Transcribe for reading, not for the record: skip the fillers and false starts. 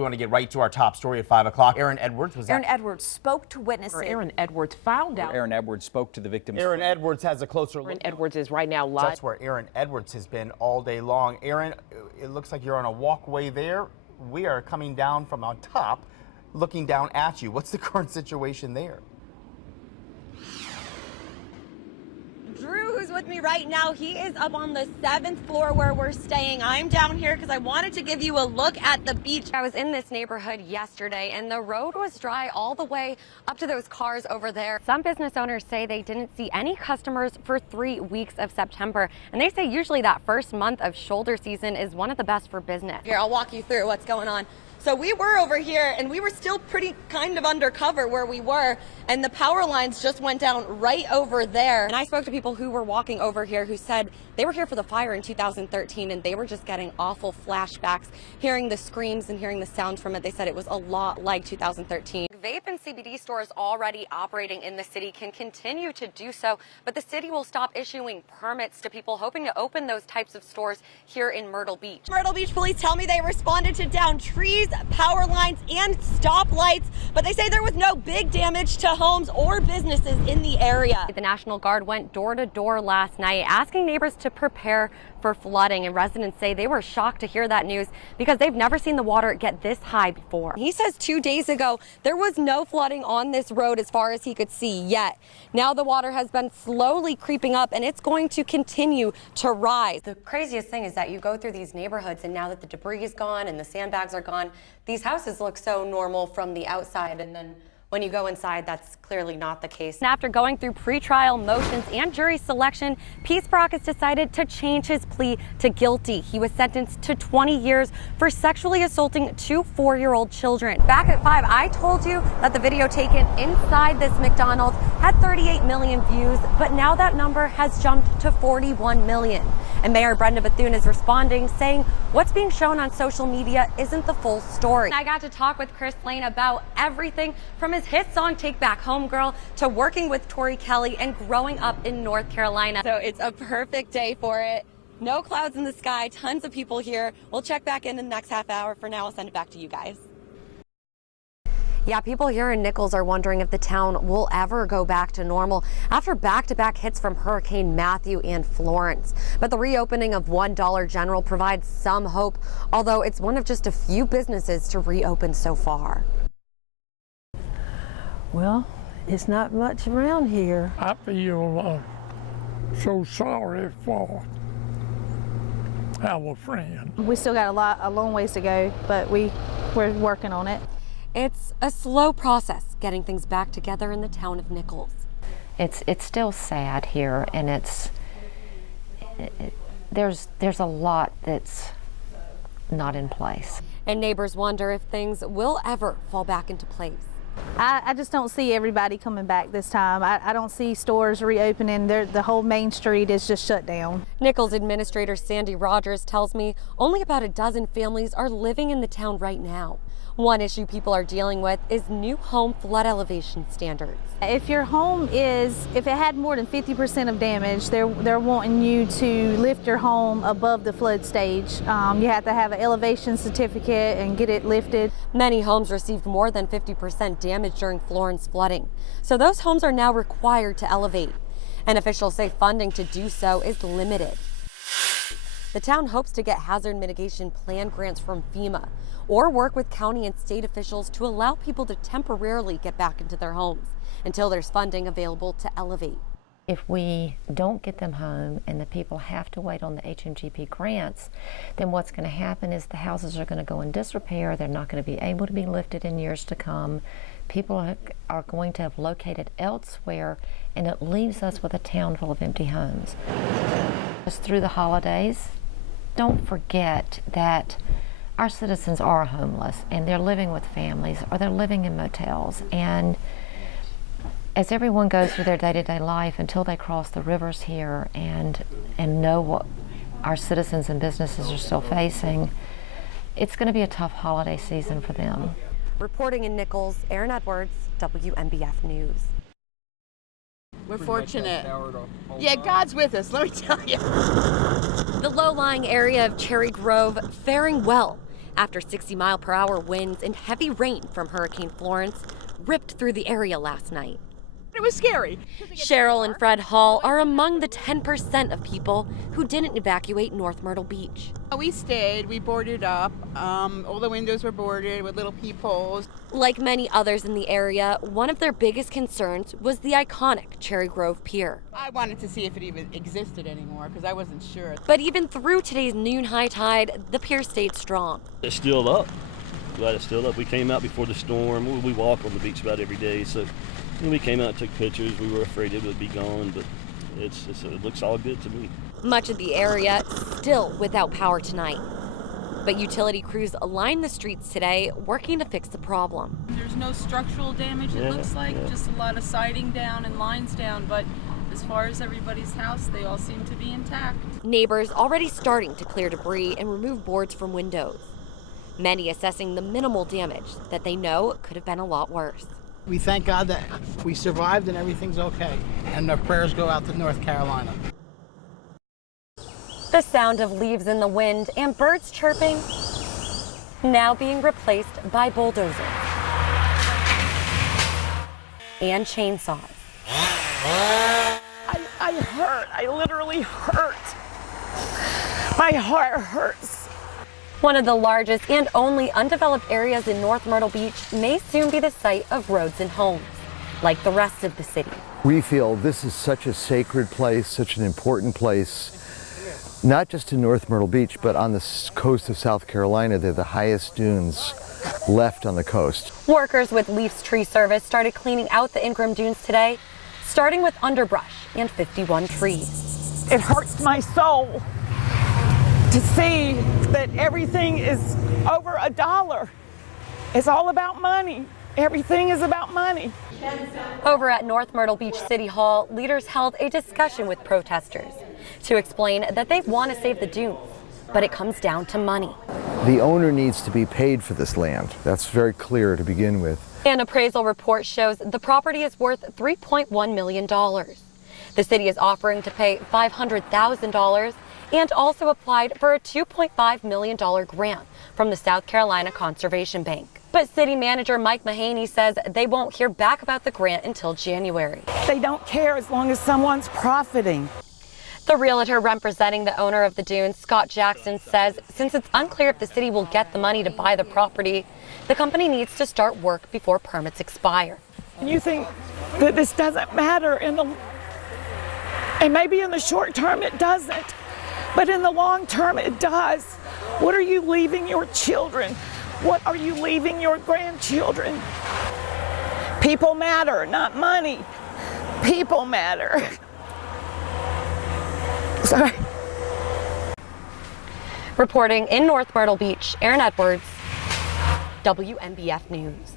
We want to get right to our top story at 5 o'clock. ErinLEdwards was ErinLEdwards spoke to witnesses. ErinLEdwards found out. ErinLEdwards spoke to the victims. ErinLEdwards has a closer look. ErinLEdwards is right now live. That's where ErinLEdwards has been all day long. Erin, it looks like you're on a walkway there. We are coming down from on top, looking down at you. What's the current situation there? Drew, who's with me right now, he is up on the 7th floor where we're staying. I'm down here because I wanted to give you a look at the beach. I was in this neighborhood yesterday and the road was dry all the way up to those cars over there. Some business owners say they didn't see any customers for 3 weeks of September, and they say usually that first month of shoulder season is one of the best for business. Here, I'll walk you through what's going on. So we were over here and we were still pretty kind of undercover where we were, and the power lines just went down right over there. And I spoke to people who were walking over here who said they were here for the fire in 2013 and they were just getting awful flashbacks, hearing the screams and hearing the sound from it. They said it was a lot like 2013. Vape and CBD stores already operating in the city can continue to do so, but the city will stop issuing permits to people hoping to open those types of stores here in Myrtle Beach. Myrtle Beach police tell me they responded to down trees, power lines, and stoplights, but they say there was no big damage to homes or businesses in the area. The National Guard went door to door last night asking neighbors to prepare for flooding, and residents say they were shocked to hear that news because they've never seen the water get this high before. He says 2 days ago there was no flooding on this road as far as he could see yet. Now the water has been slowly creeping up and it's going to continue to rise. The craziest thing is that you go through these neighborhoods and now that the debris is gone and the sandbags are gone, these houses look so normal from the outside, and then when you go inside, that's clearly not the case. And after going through pretrial motions and jury selection, Peace Brock has decided to change his plea to guilty. He was sentenced to 20 years for sexually assaulting 2 4-year-old children. Back at 5, I told you that the video taken inside this McDonald's had 38 million views, but now that number has jumped to 41 million. And Mayor Brenda Bethune is responding, saying what's being shown on social media isn't the full story. I got to talk with Chris Lane about everything from his hit song Take Back Home Girl to working with Tori Kelly and growing up in North Carolina. So it's a perfect day for it. No clouds in the sky, tons of people here. We'll check back in the next half hour. For now, I'll send it back to you guys. Yeah, people here in Nichols are wondering if the town will ever go back to normal after back-to-back hits from Hurricane Matthew and Florence. But the reopening of $1 General provides some hope, although it's one of just a few businesses to reopen so far. Well, it's not much around here. I feel so sorry for our friend. We still got a long ways to go, but we're working on it. It's a slow process getting things back together in the town of Nichols. It's still sad here, and there's a lot that's not in place. And neighbors wonder if things will ever fall back into place. I just don't see everybody coming back this time. I don't see stores reopening. The whole main street is just shut down. Nichols Administrator Sandy Rogers tells me only about a dozen families are living in the town right now. One issue people are dealing with is new home flood elevation standards. If your home if it had more than 50% of damage, they're wanting you to lift your home above the flood stage. You have to have an elevation certificate and get it lifted. Many homes received more than 50% damage during Florence flooding, so those homes are now required to elevate. And officials say funding to do so is limited. The town hopes to get hazard mitigation plan grants from FEMA or work with county and state officials to allow people to temporarily get back into their homes until there's funding available to elevate. If we don't get them home and the people have to wait on the HMGP grants, then what's going to happen is the houses are going to go in disrepair. They're not going to be able to be lifted in years to come. People are going to have located elsewhere, and it leaves us with a town full of empty homes. Just through the holidays, don't forget that our citizens are homeless and they're living with families or they're living in motels, and as everyone goes through their day-to-day life until they cross the rivers here and know what our citizens and businesses are still facing, it's going to be a tough holiday season for them. Reporting in Nichols, ErinLEdwards, WMBF News. We're fortunate. Yeah, God's with us, let me tell you. The low-lying area of Cherry Grove faring well. after 60-mile-per-hour winds and heavy rain from Hurricane Florence ripped through the area last night. It was scary. Cheryl and Fred Hall are among the 10% of people who didn't evacuate North Myrtle Beach. We stayed, we boarded up. All the windows were boarded with little peepholes. Like many others in the area, one of their biggest concerns was the iconic Cherry Grove Pier. I wanted to see if it even existed anymore because I wasn't sure. But even through today's noon high tide, the pier stayed strong. It's still up. Glad it's still up. We came out before the storm. We walk on the beach about every day, so we came out and took pictures. We were afraid it would be gone, but it looks all good to me. Much of the area still without power tonight. But utility crews lined the streets today working to fix the problem. There's no structural damage, it looks like, just a lot of siding down and lines down, but as far as everybody's house, they all seem to be intact. Neighbors already starting to clear debris and remove boards from windows. Many assessing the minimal damage that they know could have been a lot worse. We thank God that we survived and everything's okay. And our prayers go out to North Carolina. The sound of leaves in the wind and birds chirping now being replaced by bulldozers and chainsaws. I hurt. I literally hurt. My heart hurts. One of the largest and only undeveloped areas in North Myrtle Beach may soon be the site of roads and homes, like the rest of the city. We feel this is such a sacred place, such an important place, not just in North Myrtle Beach, but on the coast of South Carolina. They're the highest dunes left on the coast. Workers with Leafs Tree Service started cleaning out the Ingraham dunes today, starting with underbrush and 51 trees. It hurts my soul to see that everything is over $1. It's all about money. Everything is about money. Over at North Myrtle Beach City Hall, leaders held a discussion with protesters to explain that they want to save the dunes, but it comes down to money. The owner needs to be paid for this land. That's very clear to begin with. An appraisal report shows the property is worth $3.1 million. The city is offering to pay $500,000 and also applied for a $2.5 million grant from the South Carolina Conservation Bank. But city manager Mike Mahaney says they won't hear back about the grant until January. They don't care as long as someone's profiting. The realtor representing the owner of the dunes, Scott Jackson, says since it's unclear if the city will get the money to buy the property, the company needs to start work before permits expire. You think that this doesn't matter and maybe in the short term it doesn't, but in the long term it does. What are you leaving your children? What are you leaving your grandchildren? People matter, not money. People matter. Sorry. Reporting in North Myrtle Beach, ErinLEdwards, WMBF News.